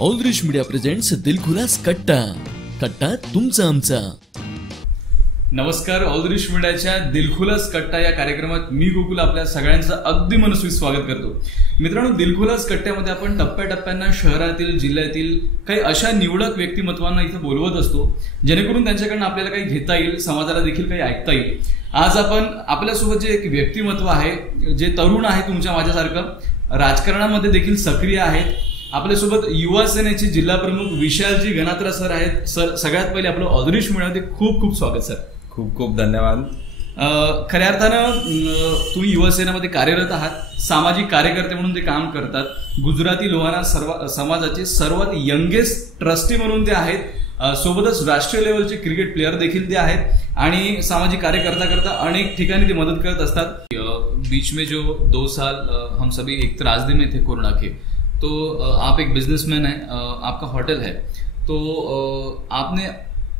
ऑलरिश media presents दिलखुलास कट्टा कट्टा तुमचा आमचा. नमस्कार. ऑलरिश मीडियाच्या दिलखुलास कट्टा या कार्यक्रमात मी गोकुल आपल्या सगळ्यांचं अगदी मनस्वी स्वागत करतो. मित्रांनो, दिलखुलास कट्ट्यामध्ये आपण टप्प्याटप्प्यानं शहरातील जिल्ह्यातील काही अशा निवडक व्यक्तिमत्वांना इथं बोलवत असतो जेणेकरून त्यांच्याकडनं आपल्याला काही घेता येईल, समाजाला देखील काही ऐकता येईल. आज आपण आपल्यासोबत जे एक व्यक्तिमत्व आहे, जे तरुण आहे तुमच्या माझ्यासारखं, राजकारणामध्ये देखील सक्रिय आहेत. आपल्यासोबत युवा सेनेचे जिल्हा प्रमुख विशालजी गणात्रा सर आहेत. सर, सगळ्यात पहिले आपलं ऑलरिश मीडियामध्ये खूप खूप स्वागत सर. खूप खूप धन्यवाद. खऱ्या अर्थानं तुम्ही युवा सेनेमध्ये कार्यरत आहात, सामाजिक कार्यकर्ते म्हणून ते काम करतात. गुजराती लोहारा समाजाचे सर्वात यंगेस्ट ट्रस्टी म्हणून ते आहेत. सोबतच राष्ट्रीय लेवलचे क्रिकेट प्लेयर देखील ते आहेत आणि सामाजिक कार्य करता करता अनेक ठिकाणी ते मदत करत असतात. बीच में जो 2 साल हम सभी एक त्रासदी में थे कोरोना के, तो आप एक बिजनेसमैन है, आपका होटल है, तो आपने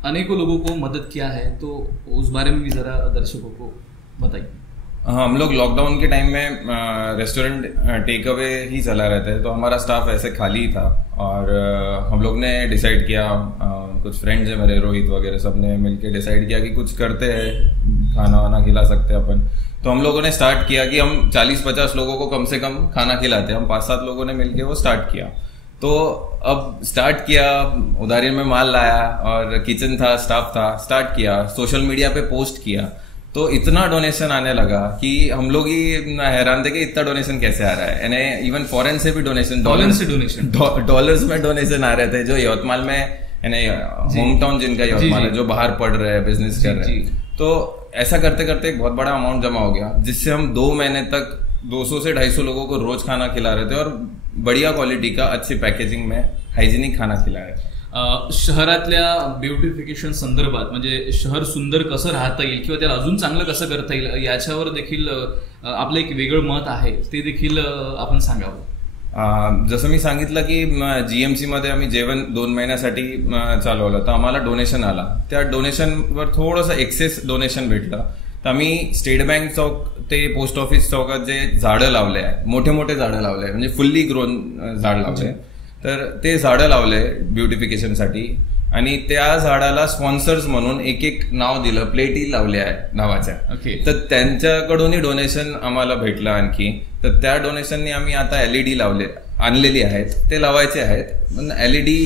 अनेकों लोगों को मदद किया है, तो उस बारे में भी जरा दर्शकों को बताइए. हम लोग लॉकडाउन के टाइम में रेस्टोरेंट टेक अवे ही चला रहे थे, तो हमारा स्टाफ ऐसे खाली ही था और हम लोग ने डिसाइड किया, कुछ फ्रेंड्स हैं मेरे, रोहित वगैरह, सब ने मिलकर डिसाइड किया कि कुछ करते हैं, खाना वाना खिला सकते हैं अपन. तो हम लोगों ने स्टार्ट किया कि हम 40-50 लोगों को कम से कम खाना खिलाते हैं. हम 5-7 लोगों ने मिलकर वो स्टार्ट किया. तो अब स्टार्ट किया, उधारी में माल लाया और किचन था, स्टाफ था, स्टार्ट किया, सोशल मीडिया पे पोस्ट किया, तो इतना डोनेशन आने लगा कि हम लोग ही हैरान थे कि इतना डोनेशन कैसे आ रहा है. यानी इवन फॉरेन से भी डोनेशन, डॉलर्स में डोनेशन आ रहे थे, जो यवतमाल में, यानी होम टाउन जिनका यवतमाल है, जो बाहर पढ़ रहे हैं, बिजनेस कर रहे हैं. तो ऐसा करते करते एक बहुत बड़ा अमाउंट जमा हो गया, जिससे हम 2 महीने तक 200 से 250 लोगों को रोज खाना खिला रहे थे और बढ़िया क्वालिटी का, अच्छी पैकेजिंग में हायजेनिक खाना खिला रहे थे. शहरातल्या ब्युटिफिकेशन संदर्भात, म्हणजे शहर सुंदर कसं राहता येईल किंवा त्याला अजून चांगलं कसं करता येईल याच्यावर देखील आपलं एक वेगळं मत आहे, ते देखील आपण सांगावं. जसं मी सांगितलं की जीएमसी मध्ये आम्ही जेवण 2 महिन्यासाठी चालवलं, तर आम्हाला डोनेशन आला. त्या डोनेशनवर थोडंसं एक्सेस डोनेशन भेटलं, तर आम्ही स्टेट बँक चौक ते पोस्ट ऑफिस चौकात जे झाडं लावले आहे, मोठे मोठे झाडं लावले आहे, म्हणजे फुल्ली ग्रोन झाड लावले, तर ते झाडं लावले ब्युटिफिकेशनसाठी. आणि त्या झाडाला स्पॉन्सर्स म्हणून एक नाव दिलं, प्लेटी लावल्या आहे नावाच्या. तर त्यांच्याकडूनही डोनेशन आम्हाला भेटलं आणखी. तर त्या डोनेशननी आम्ही आता LED आणलेली आहेत, ते लावायचे आहेत. पण LED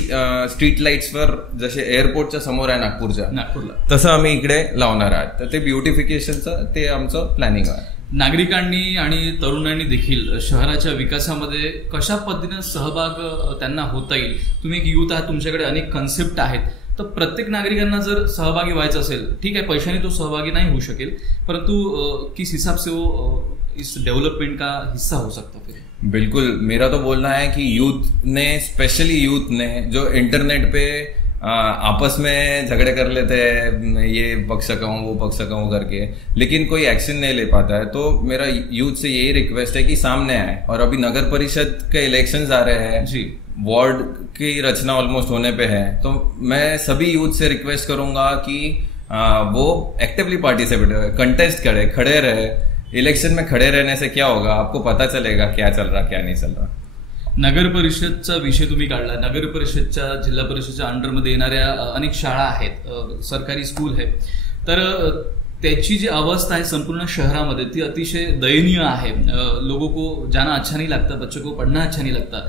स्ट्रीट लाईट्सवर जसे एअरपोर्टच्या समोर आहे नागपूरला, तसं आम्ही इकडे लावणार आहात. तर ते ब्युटिफिकेशनचं ते आमचं प्लॅनिंग आहे. नागरिकांनी आणि तरुणांनी देखील शहराच्या विकासामध्ये कशा पद्धतीने सहभाग त्यांना होता येईल. तुम्ही एक युथ आहात, तुमच्याकडे अनेक कन्सेप्ट आहेत, तर प्रत्येक नागरिकांना जर सहभागी व्हायचं असेल, ठीक आहे, पैशाने तो सहभागी नहीं हो शकेल, परंतु किस हिसाब से वो इस डेवलपमेंट का हिस्सा हो सकता है. बिल्कुल, मेरा तो बोलना है कि यूथ ने, स्पेशली यूथ ने, जो इंटरनेट पे आपस में झगड़े कर लेते हैं, ये पक्ष का हूं, वो पक्ष का हूं करके, लेकिन कोई एक्शन नहीं ले पाता है. तो मेरा यूथ से यही रिक्वेस्ट है कि सामने आए. और अभी नगर परिषद के इलेक्शंस आ रहे हैं जी, वार्ड की रचना ऑलमोस्ट होने पे है, तो मैं सभी यूथ से रिक्वेस्ट करूंगा कि वो एक्टिवली पार्टिसिपेट, कंटेस्ट करे, खड़े रहे. इलेक्शन में खड़े रहने से क्या होगा, आपको पता चलेगा क्या चल रहा क्या नहीं चल रहा. नगर परिषदचा विषय तुम्ही काढला. नगर परिषदच्या, जिल्हा परिषदच्या अंडरमध्ये येणाऱ्या अनेक शाळा आहेत, सरकारी स्कूल आहे, तर त्याची जी अवस्था आहे संपूर्ण शहरामध्ये ती अतिशय दयनीय आहे. लोगों को जाना अच्छा नहीं लगता, बच्चों को पढ़ना अच्छा नहीं लगता.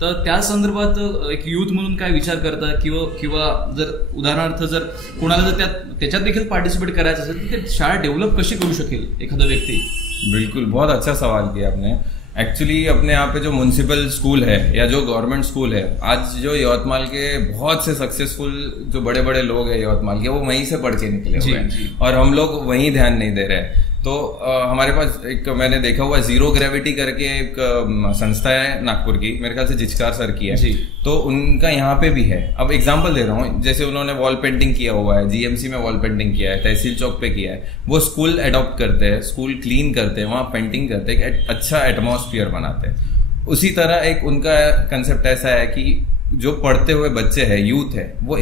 तर त्या संदर्भात एक युथ म्हणून काय विचार करता, किंवा जर उदाहरणार्थ जर कोणाला जर त्याच्यात देखील पार्टिसिपेट करायचं असेल, तर शाळा डेव्हलप कशी करू शकेल एखादा व्यक्ती. बिल्कुल, बहुत अच्छा सवाल किया आपने. एक्चुअली अपने यहाँ पे जो म्युनिसिपल स्कूल है या जो गवर्नमेंट स्कूल है, आज जो यवतमाल के बहुत से सक्सेसफुल जो बड़े बड़े लोग हैं यवतमाल के, वो वहीं से पढ़ के निकले हुए हैं और हम लोग वहीं ध्यान नहीं दे रहे. तो हमारे पास एक, मैंने देखा हुआ, जीरो ग्रेविटी करके एक संस्था है नागपुर की, मेरे ख्याल से जिचकार सर की है, तो उनका यहाँ पे भी है. अब एग्जांपल दे रहा हूँ, जैसे उन्होंने वॉल पेंटिंग किया हुआ है, जीएमसी में वॉल पेंटिंग किया है, तहसील चौक पे किया है. वो स्कूल अडॉप्ट करते हैं, स्कूल क्लीन करते हैं, वहाँ पेंटिंग करते हैं, एक अच्छा एटमॉस्फियर बनाते हैं. उसी तरह एक उनका कंसेप्ट ऐसा है कि जो पढ़ते हुए बच्चे हैं, यूथ है, वो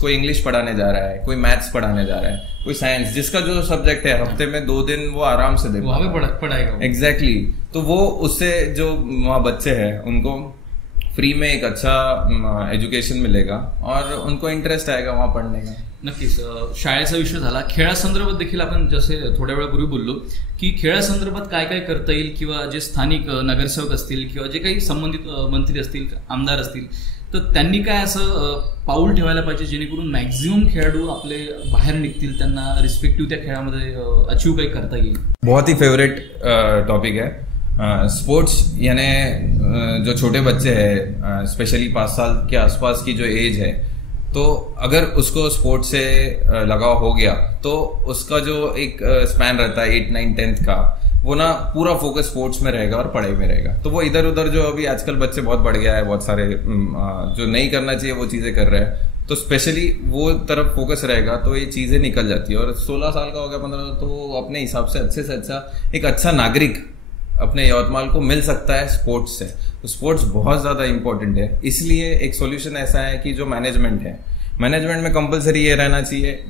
कोई इंग्लिश पढ़ाने जा रहा है, कोई मैथ्स पढ़ाने जा रहा है, कोई साइंस, जिसका जो सब्जेक्ट है हफ्ते में 2 दिन वो आराम से पढ़ाएगा. एग्जैक्टली. तो वो उससे जो वहाँ बच्चे हैं उनको फ्री में एक अच्छा एजुकेशन मिलेगा और उनको इंटरेस्ट आएगा वहाँ पढ़ने का. नक्कीच. शाळेचा विषय झाला. खेळासंदर्भात देखील आपण जसे थोड्या वेळापूर्वी बोललो की खेळासंदर्भात काय काय करता येईल किंवा जे स्थानिक नगरसेवक असतील किंवा जे काही संबंधित मंत्री असतील, आमदार असतील, तर त्यांनी काय असं पाऊल ठेवायला पाहिजे जेणेकरून मॅक्झिमम खेळाडू आपले बाहेर निघतील, त्यांना रिस्पेक्टिव्ह त्या खेळामध्ये अचीव काही करता येईल. बहुत ही फेवरेट टॉपिक है. स्पोर्ट्स यानी जो छोटे बच्चे हैं, स्पेशली 5 साल के आसपास की जो एज है, तो अगर उसको स्पोर्ट्स से लगाव हो गया तो उसका जो एक स्पैन रहता है 8, 9, 10th का, वो ना पूरा फोकस स्पोर्ट्स में रहेगा और पढ़ाई में रहेगा. तो वो इधर उधर जो अभी आजकल बच्चे बहुत बढ़ गया है, बहुत सारे जो नहीं करना चाहिए वो चीजें कर रहे हैं, तो स्पेशली वो तरफ फोकस रहेगा तो ये चीजें निकल जाती है. और 16 साल का हो गया 15, तो वो अपने हिसाब से अच्छा एक अच्छा नागरिक अपने यवतमाल को मिल सकता है स्पोर्ट्स से. तो स्पोर्ट्स बहुत ज्यादा इंपॉर्टेंट है. इसलिए एक सॉल्यूशन ऐसा है कि जो मैनेजमेंट है, मैनेजमेंट में कंपलसरी ये रहना चाहिए,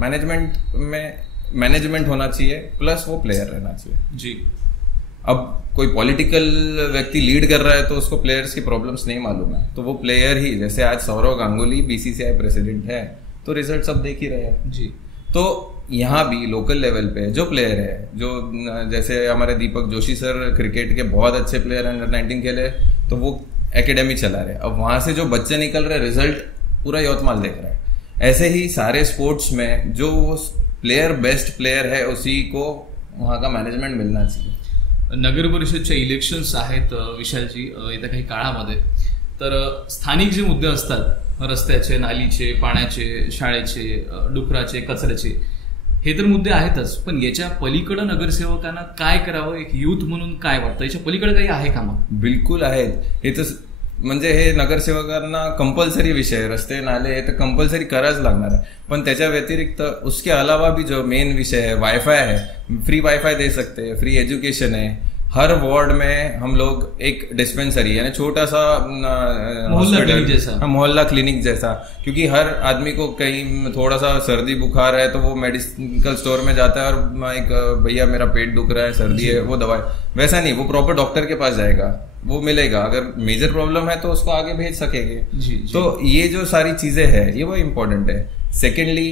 मैनेजमेंट होना चाहिए प्लस वो प्लेयर रहना चाहिए जी. अब कोई पॉलिटिकल व्यक्ति लीड कर रहा है तो उसको प्लेयर्स की प्रॉब्लम्स नहीं मालूम है, तो वो प्लेयर ही, जैसे आज सौरव गांगुली बीसीसीआई प्रेसिडेंट है, तो रिजल्ट सब देख ही रहे हैं जी. तो यहाँ भी लोकल लेवल पे जो प्लेयर है, जो जैसे हमारे दीपक जोशी सर क्रिकेट के बहुत अच्छे प्लेयर अंडर 19 खेले, तो वो एकेडमी चला रहे. अब वहां से जो बच्चे निकल रहे, रिजल्ट पूरा यवतमाल देख रहा है. ऐसे ही सारे स्पोर्ट्स में जो प्लेयर बेस्ट प्लेयर है उसी को वहां का मैनेजमेंट मिलना चाहिए. नगर परिषदच्या इलेक्शन्स आहेत विशालजी येत्या काही काळामध्ये, तर स्थानिक जे मुद्दे असतात, रस्त्याचे, नालीचे, पाण्याचे, शाळेचे, डुकराचे, कचऱ्याचे, हे तर मुद्दे आहेतच, पण याच्या पलीकडे नगरसेवकांना काय करावं, एक युथ म्हणून काय वाटतं, याच्या पलीकडे काही आहे का? मग बिलकुल आहेत. हे तर म्हणजे हे नगरसेवकांना कंपल्सरी विषय आहे. रस्ते नाले हे तर कंपल्सरी करायच लागणार आहे. पण त्याच्या व्यतिरिक्त उसके अलावा भी जो मेन विषय है, वाईफाई है, फ्री वाईफाई दे सकते हैं, फ्री एजुकेशन है. हर वार्ड में हम लोग एक डिस्पेंसरी यानी छोटा सा मोहल्ला क्लिनिक जैसा, क्योंकि हर आदमी को कहीं थोड़ा सा सर्दी बुखार है तो वो मेडिकल स्टोर में जाता है और एक भैया मेरा पेट दुख रहा है, सर्दी है, वो दवाई. वैसा नहीं, वो प्रॉपर डॉक्टर के पास जाएगा, वो मिलेगा. अगर मेजर प्रॉब्लम है तो उसको आगे भेज सकेंगे. तो ये जो सारी चीजें हैं ये वो इम्पोर्टेंट है. सेकेंडली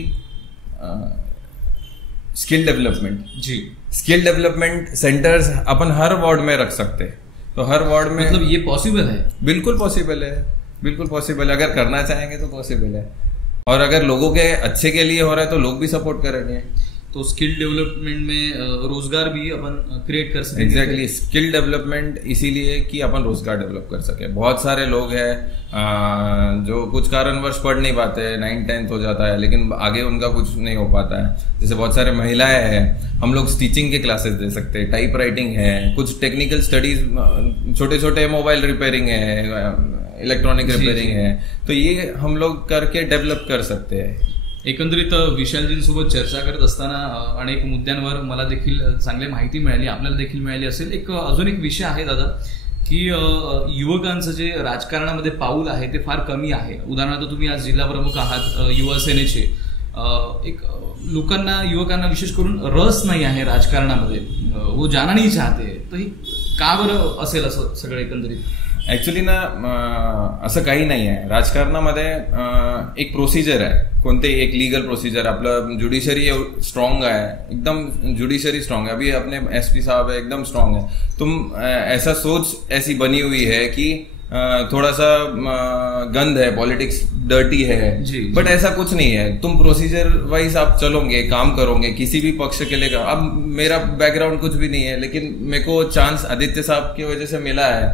स्किल डेवलपमेंट जी. स्किल डेवलपमेंट सेंटर्स अपन हर वार्ड में रख सकते हैं. तो हर वार्ड में, मतलब ये पॉसिबल है? बिल्कुल पॉसिबल है, बिल्कुल पॉसिबल है. अगर करना चाहेंगे तो पॉसिबल है. और अगर लोगों के अच्छे के लिए हो रहा है तो लोग भी सपोर्ट करेंगे. तो स्किल डेवलपमेंट में रोजगार भी अपन क्रिएट कर सकते. एग्जैक्टली. स्किल डेवलपमेंट इसीलिए कि अपन रोजगार डेवलप कर सके. बहुत सारे लोग हैं जो कुछ कारणवश पढ़ नहीं पाते, 9, 10th हो जाता है लेकिन आगे उनका कुछ नहीं हो पाता है. जैसे बहुत सारे महिलाएं हैं, हम लोग स्टिचिंग के क्लासेस दे सकते हैं, टाइप राइटिंग है, कुछ टेक्निकल स्टडीज, छोटे छोटे मोबाइल रिपेयरिंग है, इलेक्ट्रॉनिक रिपेयरिंग है, तो ये हम लोग करके डेवलप कर सकते हैं. एकंदरीत विशालजींसोबत चर्चा करत असताना अनेक मुद्द्यांवर मला देखील चांगली माहिती मिळाली, आपल्याला देखील मिळाली असेल. एक अजून एक विषय आहे दादा, की युवकांचं जे राजकारणामध्ये पाऊल आहे ते फार कमी आहे. उदाहरणार्थ तुम्ही आज जिल्हा प्रमुख आहात युवा सेनेचे. एक लोकांना, युवकांना विशेष करून रस नाही आहे राजकारणामध्ये, वो जाना नहीं चाहते. तर ही का बरं असेल असं सगळं एकंदरीत? ऍक्च्युली ना असं काही नाही आहे. राजकारणामध्ये एक प्रोसिजर आहे, कोणतेही एक लीगल प्रोसिजर. आपलं ज्युडिशरी स्ट्रॉन्ग आहे, एकदम ज्युडिशरी स्ट्रॉन्ग है. अभी अपने एसपी साहब है, एकदम स्ट्रॉन्ग है. तुम ऐसा सोच ऐसी बनी हुई है कि थोड़ा सा गंद है, पॉलिटिक्स डर्टी है, बट ऐसा कुछ नहीं है. तुम प्रोसीजर वाइज आप चलोगे, काम करोगे, किसी भी पक्ष के लिए. अब मेरा बैकग्राउंड कुछ भी नहीं है लेकिन मेरे को चांस आदित्य साहब की वजह से मिला है,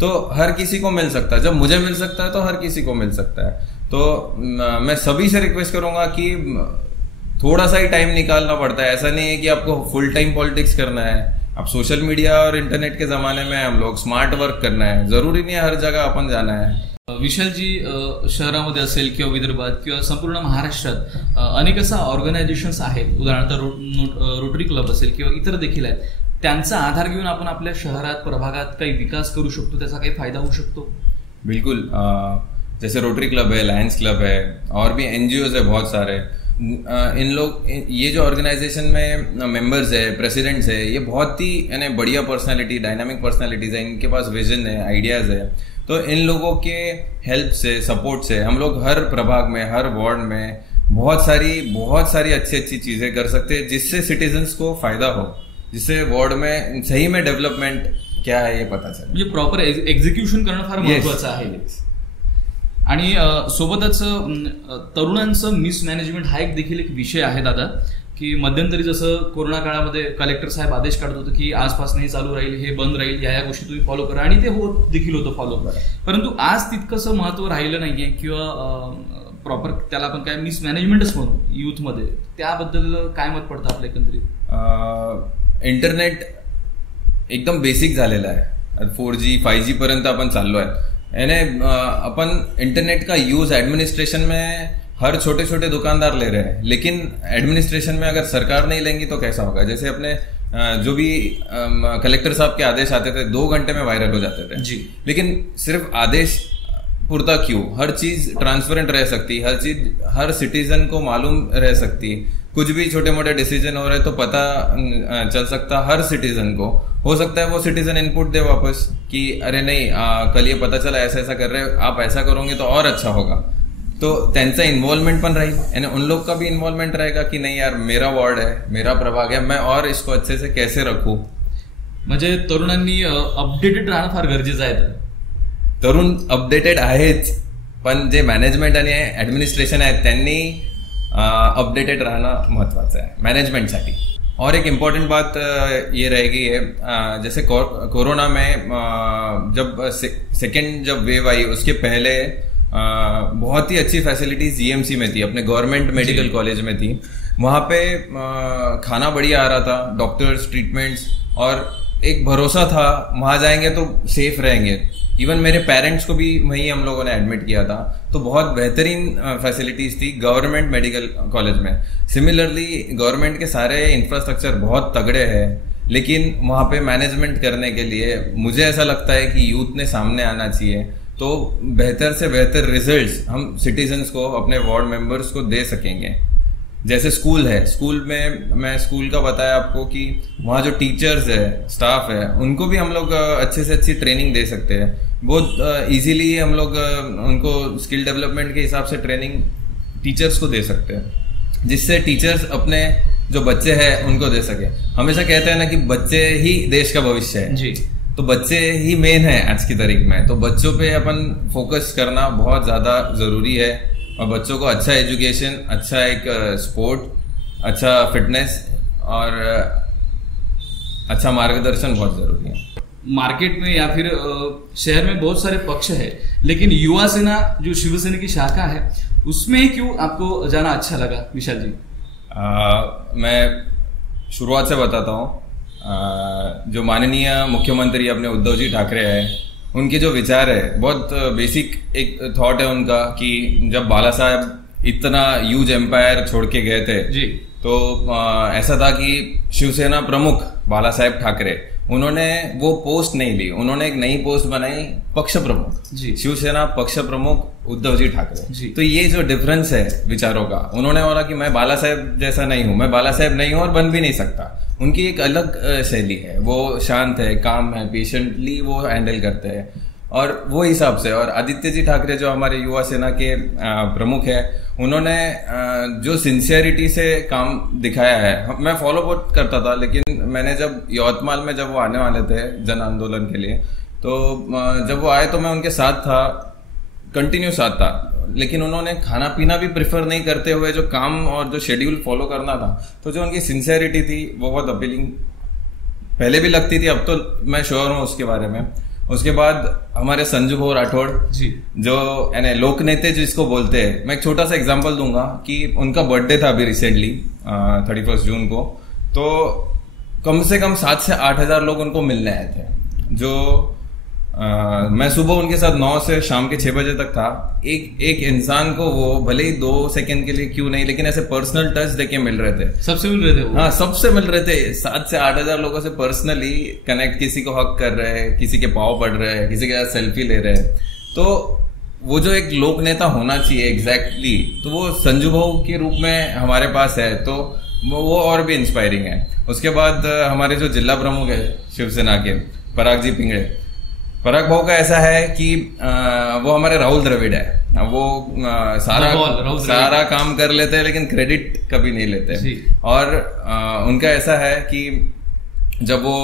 तो हर किसी को मिल सकता है. जब मुझे मिल सकता है तो हर किसी को मिल सकता है. तो मैं सभी से रिक्वेस्ट करूंगा कि थोड़ा सा ही टाइम निकालना पड़ता है. ऐसा नहीं है कि आपको फुल टाइम पॉलिटिक्स करना है. अब सोशल मीडिया और इंटरनेट के जमाने में हम लोग स्मार्ट वर्क करना है. जरूरी नहीं है हर जगह अपन जाना है. विशालजी, शहरामध्ये असेल किंवा विदर्भात किंवा संपूर्ण महाराष्ट्रात अनेक असा ऑर्गनायझेशन्स आहेत, उदाहरणार्थ रोटरी क्लब असेल किंवा इतर देखील आहेत. त्यांचा आधार घेऊन आपण आपल्या शहरात, प्रभागात काही विकास करू शकतो, त्याचा काही फायदा होऊ शकतो? बिल्कुल. जैसे रोटरी क्लब है, लायंस क्लब है, और भी एनजीओज है बहुत सारे. इन लोग, ये जो ऑर्गेनाइजेशन में मेंबर्स है, प्रेसिडेंट्स है, ये बहुत ही यानी बढ़िया पर्सनालिटी, डायनामिक पर्सनालिटीज है. इनके पास विजन है, आइडियाज है. तो इन लोगों के हेल्प से, सपोर्ट से हम लोग हर प्रभाग में, हर वार्ड में बहुत सारी अच्छी चीजें कर सकते हैं, जिससे सिटीजन्स को फायदा हो, जिससे वार्ड में सही में डेव्हलपमेंट क्या आहे हे पता चलेल. म्हणजे प्रॉपर एक्झिक्युशन करणं फार महत्वाचं आहे. आणि सोबतच तरुणांचं मिसमॅनेजमेंट हा एक देखील एक विषय आहे दादा, की मध्यंतरी जसं कोरोना काळामध्ये कलेक्टर साहेब आदेश काढत होते की आजपासून हे चालू राहील, हे बंद राहील, या गोष्टी तुम्ही फॉलो करा, आणि ते होत देखील होतं फॉलो. परंतु आज तितकंसं महत्व राहिलं नाहीये, किंवा प्रॉपर त्याला आपण काय मिसमॅनेजमेंटच म्हणू युथ मध्ये. त्याबद्दल काय मत पडतं आपल्या एकंदरीत? इंटरनेट एकदम बेसिक झालेला आहे. 4G 5G पर्यंत आपण चाललोय. यानी अपन इंटरनेट का यूज एडमिनिस्ट्रेशन में हर छोटे छोटे दुकानदार ले रहे हैं, लेकिन एडमिनिस्ट्रेशन में अगर सरकार नहीं लेंगी तो कैसा होगा? जैसे अपने जो भी कलेक्टर साहब के आदेश आते थे 2 घंटे में वायरल हो जाते थे जी, लेकिन सिर्फ आदेश पुरता क्यों? हर चीज ट्रांसपेरेंट रह सकती, हर चीज हर सिटीजन को मालूम रह सकती. कुछ भी छोटे मोटे डिसीजन हो रहे तो पता चल सकता हर सिटीजन को. हो सकता है वो सिटीजन इनपुट दे वापस कि अरे नहीं, कल ये पता चला ऐसा कर रहे, आप ऐसा करोगे तो और अच्छा होगा. तो त्यांचा इन्वॉल्वमेंट पण राहील, यानी उन लोग का भी इन्वॉल्वमेंट रहेगा कि नहीं यार, मेरा वार्ड है, मेरा प्रभाग है, मैं और इसको अच्छे से कैसे रखू. म्हणजे तरुणांनी अपडेटेड राहणं फार गरजेचं आहे. तरुण अपडेटेड आहेच, पण जे मॅनेजमेंट आणि ऍडमिनिस्ट्रेशन आहे त्यांनी अपडेटेड राहणं महत्वाचं आहे मॅनेजमेंटसाठी. और एक इम्पॉर्टेंट बात ये रहेगी है, जैसे कोरोना में जब सेकेंड जब वेव आई उसके पहले बहुत ही अच्छी फैसिलिटीज जीएमसी में थी, अपने गवर्नमेंट मेडिकल कॉलेज में थी. वहां पे खाना बढ़िया आ रहा था, डॉक्टर्स, ट्रीटमेंट्स, और एक भरोसा था वहां जाएंगे तो सेफ रहेंगे. इवन मेरे पेरेंट्स को भी वहीं हम लोगों ने एडमिट किया था, तो बहुत बेहतरीन फैसिलिटीज थी गवर्नमेंट मेडिकल कॉलेज में. सिमिलरली गवर्नमेंट के सारे इंफ्रास्ट्रक्चर बहुत तगड़े हैं, लेकिन वहां पे मैनेजमेंट करने के लिए मुझे ऐसा लगता है कि यूथ ने सामने आना चाहिए, तो बेहतर से बेहतर रिजल्ट्स हम सिटीजन्स को, अपने वार्ड मेंबर्स को दे सकेंगे. जैसे स्कूल है, स्कूल में मैं स्कूल का बताया आपको कि वहाँ जो टीचर्स है, स्टाफ है, उनको भी हम लोग अच्छे से अच्छी ट्रेनिंग दे सकते हैं. बहुत इजीली हम लोग उनको स्किल डेवलपमेंट के हिसाब से ट्रेनिंग टीचर्स को दे सकते हैं, जिससे टीचर्स अपने जो बच्चे हैं उनको दे सके. हमेशा कहते हैं ना कि बच्चे ही देश का भविष्य है जी, तो बच्चे ही मेन है आज की तारीख में. तो बच्चों पे अपन फोकस करना बहुत ज्यादा जरूरी है, और बच्चों को अच्छा एजुकेशन, अच्छा एक स्पोर्ट, अच्छा फिटनेस और अच्छा मार्गदर्शन बहुत जरूरी है. मार्केट में या फिर शहर में बहुत सारे पक्ष है, लेकिन युवा सेना जो शिवसेना की शाखा है उसमें क्यों आपको जाना अच्छा लगा विशाल जी? मैं शुरुआत से बताता हूँ. जो माननीय मुख्यमंत्री अपने उद्धव जी ठाकरे हैं, उनके जो विचार है, बहुत बेसिक एक थॉट है उनका कि जब बाला साहब इतना ह्यूज एम्पायर छोड़ के गए थे जी, तो ऐसा था कि शिवसेना प्रमुख बाला साहेब ठाकरे, उन्होंने वो पोस्ट नहीं ली, उन्होंने एक नई पोस्ट बनाई, पक्ष प्रमुख जी, शिवसेना पक्ष प्रमुख उद्धव जी ठाकरे जी. तो ये जो डिफरेंस है विचारों का, उन्होंने बोला कि मैं बाला साहेब जैसा नहीं हूं, मैं बाला साहेब नहीं हूं और बन भी नहीं सकता. उनकी एक अलग शैली है, वो शांत है, काम है, पेशेंटली वो हैंडल करते हैं, और वो हिसाब से. और आदित्य जी ठाकरे जो हमारे युवा सेना के प्रमुख है, उन्होंने जो सिंसियरिटी से काम दिखाया है, मैं फॉलो बहुत करता था, लेकिन मैंने जब यवतमाल में जब वो आने वाले थे जन आंदोलन के लिए, तो जब वो आए तो मैं उनके साथ था, कंटिन्यू साथ था, लेकिन उन्होंने खाना पीना भी प्रेफर नहीं करते हुए जो काम और जो शेड्यूल फॉलो करना था, तो जो उनकी सिंसियरिटी थी वो बहुत अपीलिंग पहले भी लगती थी, अब तो मैं श्योर हूँ उसके बारे में. उसके बाद हमारे संजू भाऊ राठौड़ जी, जो यानी लोक नेते जिसको बोलते हैं, मैं एक छोटा सा एग्जांपल दूंगा कि उनका बर्थडे था अभी रिसेंटली 31 जून को, तो कम से कम 7 से 8 हजार लोग उनको मिलने आए थे. जो मैं सुबह उनके साथ 9 से शाम के 6 बजे तक था. एक इंसान को वो भले ही 2 सेकंड के लिए क्यों नहीं, लेकिन ऐसे पर्सनल टच देके मिल रहे थे, सबसे मिल रहे थे वो. हाँ, सबसे मिल रहे थे. 7 से 8 हजार लोगों से पर्सनली कनेक्ट, किसी को हक कर रहे हैं, किसी के पाँव पड़ रहे हैं, किसी के साथ सेल्फी ले रहे हैं. तो वो जो एक लोक नेता होना चाहिए एग्जैक्टली, तो वो संजू भाऊ के रूप में हमारे पास है, तो वो और भी इंस्पायरिंग है. उसके बाद हमारे जो जिला प्रमुख है शिवसेना के, पराग जी पिंगड़े, पराग भाव का ऐसा है कि वो हमारे राहुल द्रविड़ है, वो सारा काम कर लेते हैं लेकिन क्रेडिट कभी नहीं लेते। और उनका ऐसा है कि जब वो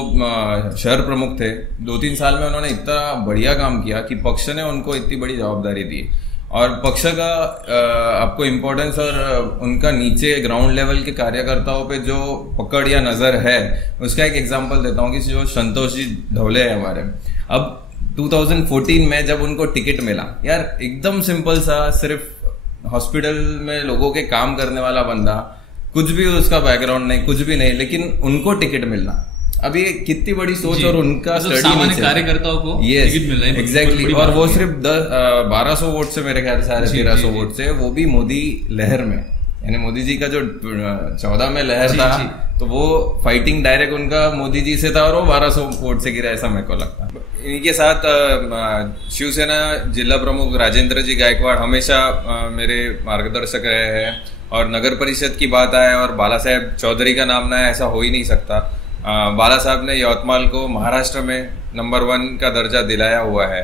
शहर प्रमुख थे 2-3 साल में उन्होंने इतना बढ़िया काम किया कि पक्ष ने उनको इतनी बड़ी जवाबदारी दी। और पक्ष का आपको इम्पोर्टेंस और उनका नीचे ग्राउंड लेवल के कार्यकर्ताओं पे जो पकड़ या नजर है, उसका एक एग्जांपल देता हूँ कि जो संतोष जी धौले है हमारे, अब 2014 में जब उनको टिकट मिला, यार एकदम सिंपल सा, सिर्फ हॉस्पिटल में लोगों के काम करने वाला बंदा, कुछ भी उसका बैकग्राउंड नहीं, कुछ भी नहीं, लेकिन उनको टिकट मिलना, अब ये कितनी बड़ी सोच और उनका सामान्य कार्यकर्ताओं को टिकट मिल रहा है। एग्जैक्टली। और वो सिर्फ 1200 वोट से, मेरे ख्याल से 1300 वोट से, वो भी मोदी लहर में, यानी मोदी जी का जो 14 में लहर था, तो वो फाइटिंग डायरेक्ट उनका मोदी जी से था और वो 1200 वोट से गिरा, ऐसा मेरे को लगता है। इनके साथ शिवसेना जिला प्रमुख राजेंद्र जी गायकवाड़ हमेशा मेरे मार्गदर्शक रहे हैं। और नगर परिषद की बात आए और बाला साहेब चौधरी का नाम ना है, ऐसा हो ही नहीं सकता। बाला साहब ने यवतमाल को महाराष्ट्र में नंबर 1 का दर्जा दिलाया हुआ है।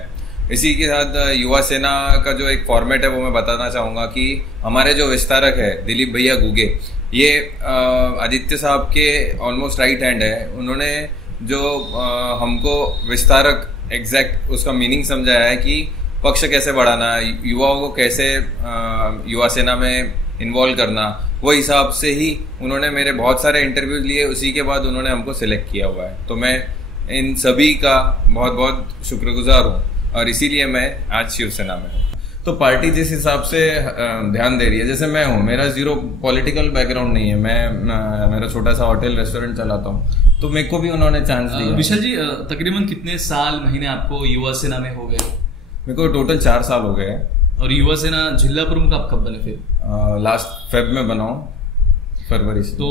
इसी के साथ युवा सेना का जो एक फॉर्मेट है वो मैं बताना चाहूंगा कि हमारे जो विस्तारक है दिलीप भैया गुगे, ये आदित्य साहब के ऑलमोस्ट राइट हैंड है। उन्होंने जो हमको विस्तारक एग्जैक्ट उसका मीनिंग समझाया है कि पक्ष कैसे बढ़ाना, युवाओं को कैसे युवा सेना में इन्वॉल्व करना, वो हिसाब से ही उन्होंने मेरे बहुत सारे इंटरव्यूज लिए, उसी के बाद उन्होंने हमको सिलेक्ट किया हुआ है। तो मैं इन सभी का बहुत बहुत शुक्रगुजार हूँ और इसीलिए मैं आज शिवसेना में हूँ। तो पार्टी जिस हिसाब से ध्यान दे रही है, जैसे मैं हूँ, मेरा जीरो पॉलिटिकल बैकग्राउंड नहीं है, मैं मेरा छोटा सा होटल रेस्टोरेंट चलाता हूँ, तो मेरे को भी उन्होंने चांस दिया। विशाल जी, तकरीबन कितने साल महीने आपको युवा सेना में हो गए? मेरे को टोटल 4 साल हो गए। और युवा सेना जिला प्रमुख आप कब बने फिर? लास्ट फेब में बना हूँ, फरवरी से। तो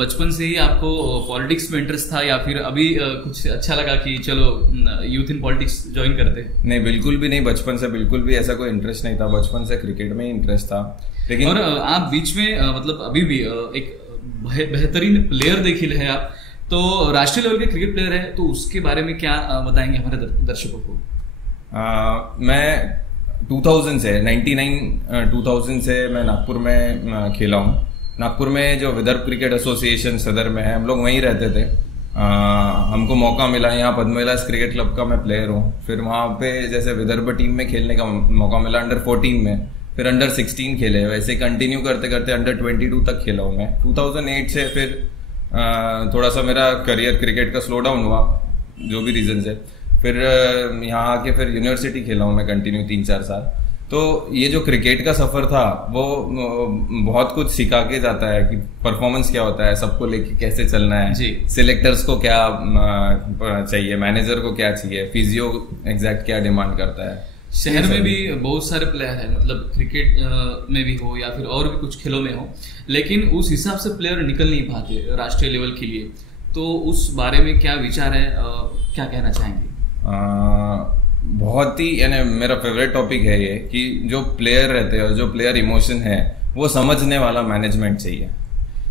बचपन से ही आपको पॉलिटिक्स में इंटरेस्ट था या फिर अभी कुछ अच्छा लगा कि चलो यूथ इन पॉलिटिक्स ज्वाइन करते? नहीं, बिल्कुल भी नहीं, बचपन से बिल्कुल भी ऐसा कोई इंटरेस्ट नहीं था। बचपन से क्रिकेट में ही इंटरेस्ट था। लेकिन और आप बीच में मतलब अभी भी एक बेहतरीन प्लेयर देखिए है आप, तो राष्ट्रीय लेवल के क्रिकेट प्लेयर है, तो उसके बारे में क्या बताएंगे हमारे दर्शकों को? मैं 2000 से 2000 से मैं नागपुर में खेला हूँ। नागपुर में जो विदर्भ क्रिकेट एसोसिएशन सदर में है, हम लोग वहीं रहते थे। हमको मौका मिला, यहाँ पद्मविलास क्रिकेट क्लब का मैं प्लेयर हूँ। फिर वहाँ पे जैसे विदर्भ टीम में खेलने का मौका मिला अंडर 14 में, फिर अंडर 16 खेले, वैसे कंटिन्यू करते करते अंडर 22 तक खेला हूँ मैं। 2008 से फिर थोड़ा सा मेरा करियर क्रिकेट का स्लो डाउन हुआ, जो भी रीजन है। फिर यहाँ आके फिर यूनिवर्सिटी खेला हूँ मैं कंटिन्यू 3-4 साल। तो ये जो क्रिकेट का सफर था वो बहुत कुछ सिखा के जाता है कि परफॉर्मेंस क्या होता है, सबको लेके कैसे चलना है, सिलेक्टर्स को क्या चाहिए, मैनेजर को क्या चाहिए, फिजियो एग्जैक्ट क्या डिमांड करता है। शहर में भी बहुत सारे प्लेयर हैं, मतलब क्रिकेट में भी हो या फिर और भी कुछ खेलों में हो, लेकिन उस हिसाब से प्लेयर निकल नहीं पाते राष्ट्रीय लेवल के लिए। तो उस बारे में क्या विचार है, क्या कहना चाहेंगे? बहुत ही, यानी मेरा फेवरेट टॉपिक है ये कि जो प्लेयर रहते हैं, जो प्लेयर इमोशन है, वो समझने वाला मैनेजमेंट चाहिए।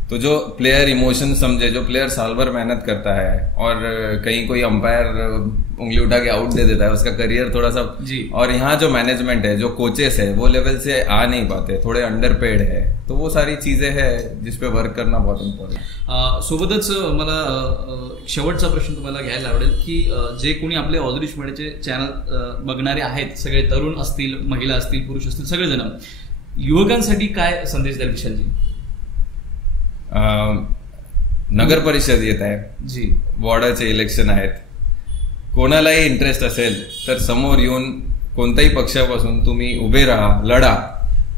तो जो प्लेयर इमोशन समझे, जो प्लेयर साल भर मेहनत करता है और कहीं कोई अंपायर उंगली उठा के आउट दे देता है, उसका करियर थोड़ा सा और यहाँ जो मैनेजमेंट है, जो कोचेस है, वो लेवल से आ नहीं पाते, थोडे अंडरपेड है। तो वो सारी चीजें हैं जिसपे वर्क करना बहुत इम्पॉर्टंट। सोबतच मला शेवटचा प्रश्न तुम्हाला घ्यायला आवडेल की जे कोणी आपले ऑलरेडी मराठीचे चॅनल बघणारे आहेत, सगळे तरुण असतील, महिला असतील, पुरुष असतील, सगळेजण, युवकांसाठी काय संदेश द्याल विशालजी? नगर परिषद येत आहे जी, वॉर्डाचे इलेक्शन आहेत, कोणालाही इंटरेस्ट असेल तर समोर येऊन कोणत्याही पक्षापासून तुम्ही उभे राहा, लढा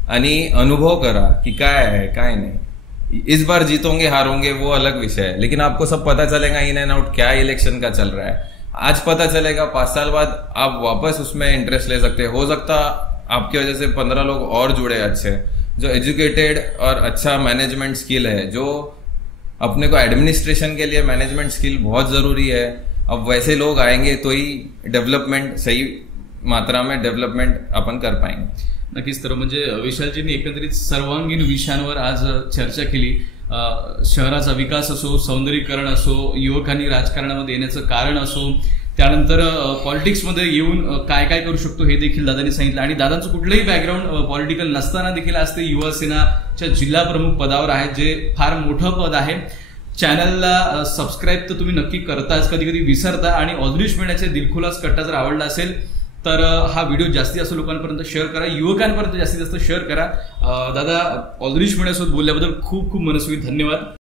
आणि अनुभव करा कि काय है काय नहीं। इस बार जीतोगे हारोगे वो अलग विषय है, लेकिन आपको सब पता चलेगा इन एंड आउट क्या इलेक्शन का चल रहा है। आज पता चलेगा, 5 साल बाद आप वापस उसमें इंटरेस्ट ले सकते। हो सकता आपकी वजह से 15 लोग और जुड़े अच्छे, जो एजुकेटेड और अच्छा मैनेजमेंट स्किल है, जो अपने को एडमिनिस्ट्रेशन के लिए मैनेजमेंट स्किल बहुत जरूरी है। अब वैसे लोग आएंगे तो ही डेव्हलपमेंट, सही मात्रा में डेव्हलपमेंट आपण कर पाएंगे। नक्कीच। तर म्हणजे विशालजींनी एकंदरीत सर्वांगीण विषयांवर आज चर्चा केली। शहराचा विकास असो, सौंदर्यीकरण असो, युवकांनी राजकारणामध्ये येण्याचं कारण असो, त्यानंतर पॉलिटिक्समध्ये येऊन काय काय करू शकतो हे देखील दादांनी सांगितलं. आणि दादांचं कुठलंही बॅकग्राऊंड पॉलिटिकल नसताना देखील आज ते युवा सेनाच्या जिल्हा प्रमुख पदावर आहेत, जे फार मोठं पद आहे. चॅनलला सबस्क्राईब तर तुम्ही नक्की करताच, कधी कधी विसरता. आणि ऑलरिश मिळण्याचे दिलखुलास कट्टा जर आवडला असेल तर हा व्हिडिओ जास्तीत जास्त लोकांपर्यंत शेअर करा, युवकांपर्यंत जास्तीत जास्त शेअर करा. दादा ऑलरिश मिळण्यासोबत बोलल्याबद्दल खूप खूप मनस्वी धन्यवाद.